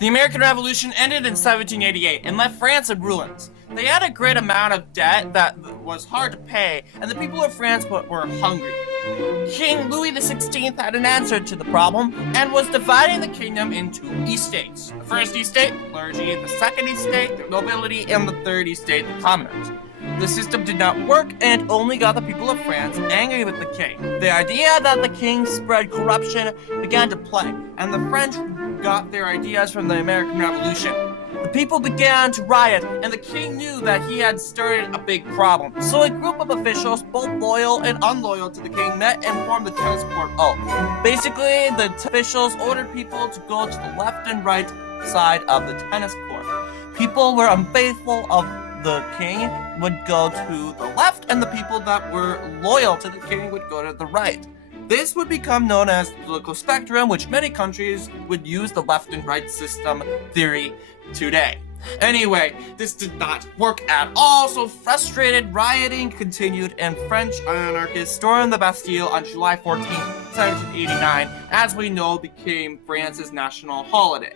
The American Revolution ended in 1788 and left France in ruins. They had a great amount of debt that was hard to pay, and the people of France were hungry. King Louis XVI had an answer to the problem and was dividing the kingdom into estates. The first estate, the clergy; the second estate, the nobility; and the third estate, the commoners. The system did not work and only got the people of France angry with the king. The idea that the king spread corruption began to play, and the French got their ideas from the American Revolution. The people began to riot, and the king knew that he had started a big problem. So a group of officials, both loyal and unloyal to the king, met and formed the tennis court oath. Basically, the officials ordered people to go to the left and right side of the tennis court. People were unfaithful of the king would go to the left, and the people that were loyal to the king would go to the right. This would become known as the political spectrum, which many countries would use the left and right system theory today. Anyway, this did not work at all, so frustrated, rioting continued, and French anarchists stormed the Bastille on July 14, 1789, as we know became France's national holiday.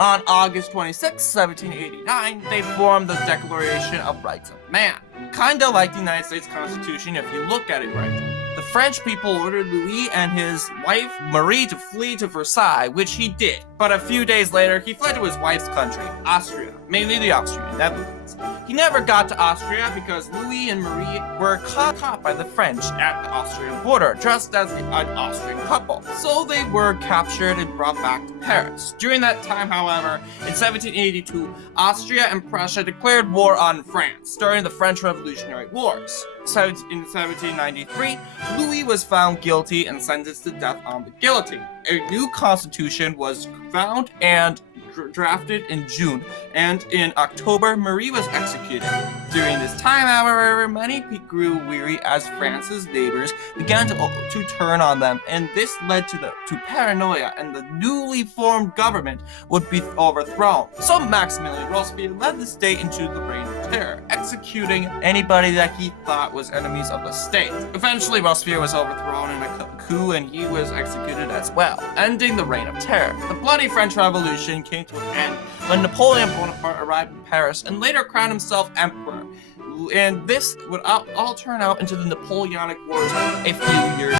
On August 26, 1789, they formed the Declaration of Rights of Man. Kinda like the United States Constitution if you look at it right. The French people ordered Louis and his wife Marie to flee to Versailles, which he did. But a few days later, he fled to his wife's country, Austria, mainly the Austrian Netherlands. He never got to Austria because Louis and Marie were caught by the French at the Austrian border, dressed as an Austrian couple. So they were captured and brought back to Paris. During that time, however, in 1782, Austria and Prussia declared war on France, starting the French Revolutionary Wars. So in 1793, Louis was found guilty and sentenced to death on the guillotine. A new constitution was found and drafted in June, and in October, Marie was executed. During this time, however, many grew weary as France's neighbors began to turn on them, and this led to paranoia, and the newly formed government would be overthrown. So Maximilien Robespierre led the state into the reign of terror, executing anybody that he thought was enemies of the state. Eventually, Robespierre was overthrown in a coup, and he was executed as well, ending the reign of terror. The bloody French Revolution came to an end when Napoleon Bonaparte arrived in Paris and later crowned himself emperor. And this would all turn out into the Napoleonic Wars a few years